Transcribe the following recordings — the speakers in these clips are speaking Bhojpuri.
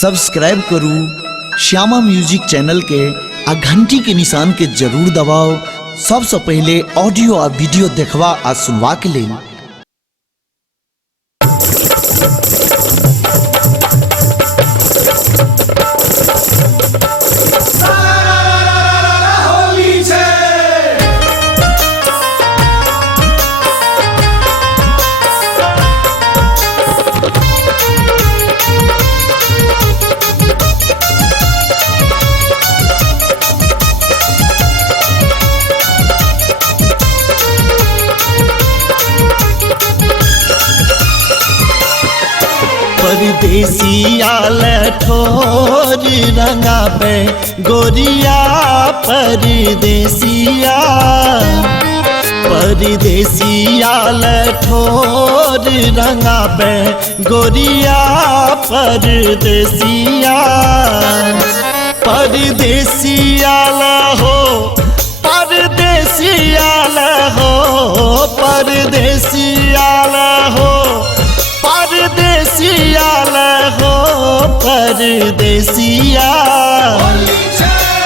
सब्सक्राइब करू श्यामा म्यूजिक चैनल के आ घंटी के निशान के जरूर दबाओ सबसे पहले ऑडियो आ वीडियो देखवा आ सुनवा के लिए। परदेसिया लठोर रंगा पे गोरिया परदेसिया परदेसिया लठोर रंगा पे गोरिया परदेसिया परदेसिया लहो परदेसिया लहो परदेसिया लहो परदेसिया लहो परदेसिया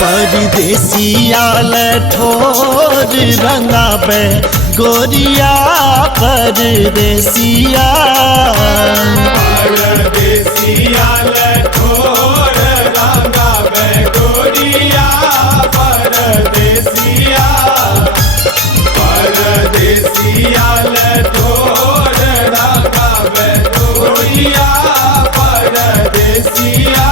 परदेसिया लठोर रंगा पे गोरिया परदेसिया परदेसिया लठोर रंगा पे गोरिया परदेसिया परदेसिया लठोर रंगा पे गोरिया परदेसिया।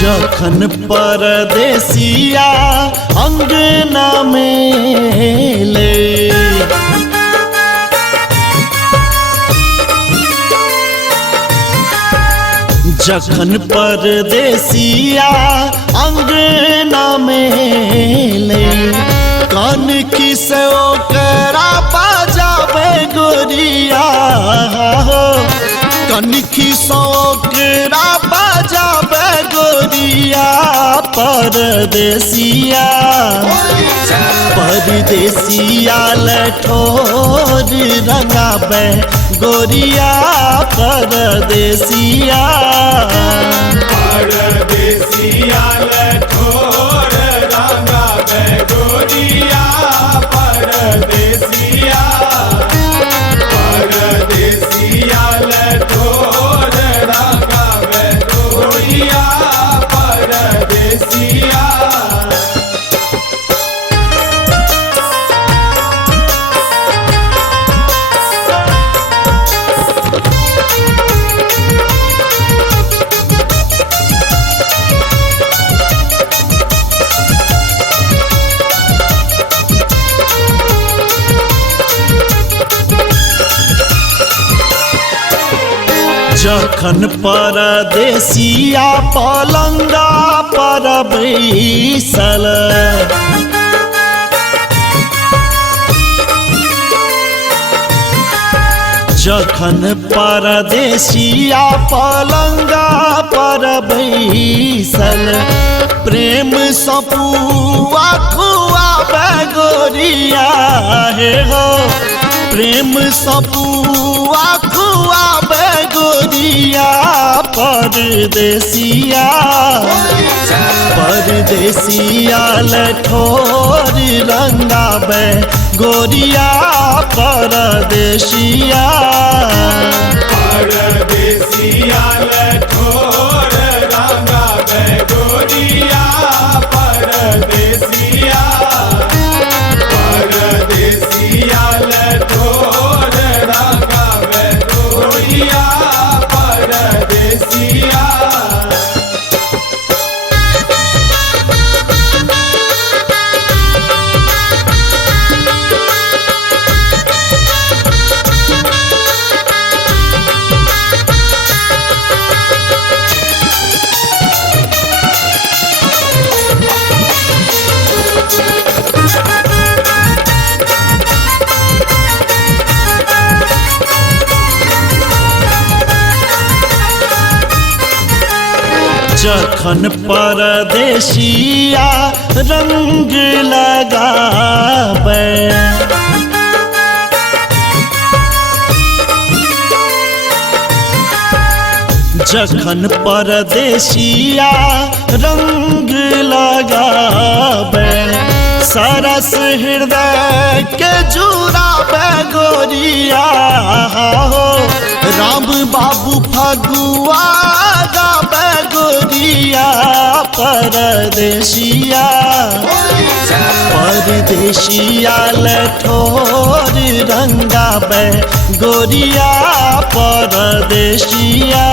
जखन परदेसिया अंगना में ले जखन परदेसिया अंगना में ले कान की से ओकरा बजावे गोरिया कनखी सोकरा बजावे गोरिया परदेसिया परदेसिया लठोर रंगावे गोरिया परदेसिया परदेसिया लठोर रंगावे गोरिया परदेसिया परदेसिया लठोर रंगावे गोरिया परदेसिया। जखन परदेसिया पलंगा पर बैसल जखन परदेसिया पलंगा पर बैसल प्रेम सपुआ खुआवे गोरिया हे हो प्रेम सपुआ खुआवे गोरिया परदेसिया परदेसिया लठोर रंगावे गोरिया परदेसिया परदेसिया लठोर रंगावे गोरिया परदेसिया परदेसिया लठोर रंगावे गोरिया परदेसिया। जखन परदेसिया रंग लगावे जखन परदेसिया रंग लगावे सरस हृदय के जुड़ावे गोरिया हो राम बाबू फगुआ गावे गोरिया परदेसिया परदेसिया लठोर रंगावे गोरिया परदेसिया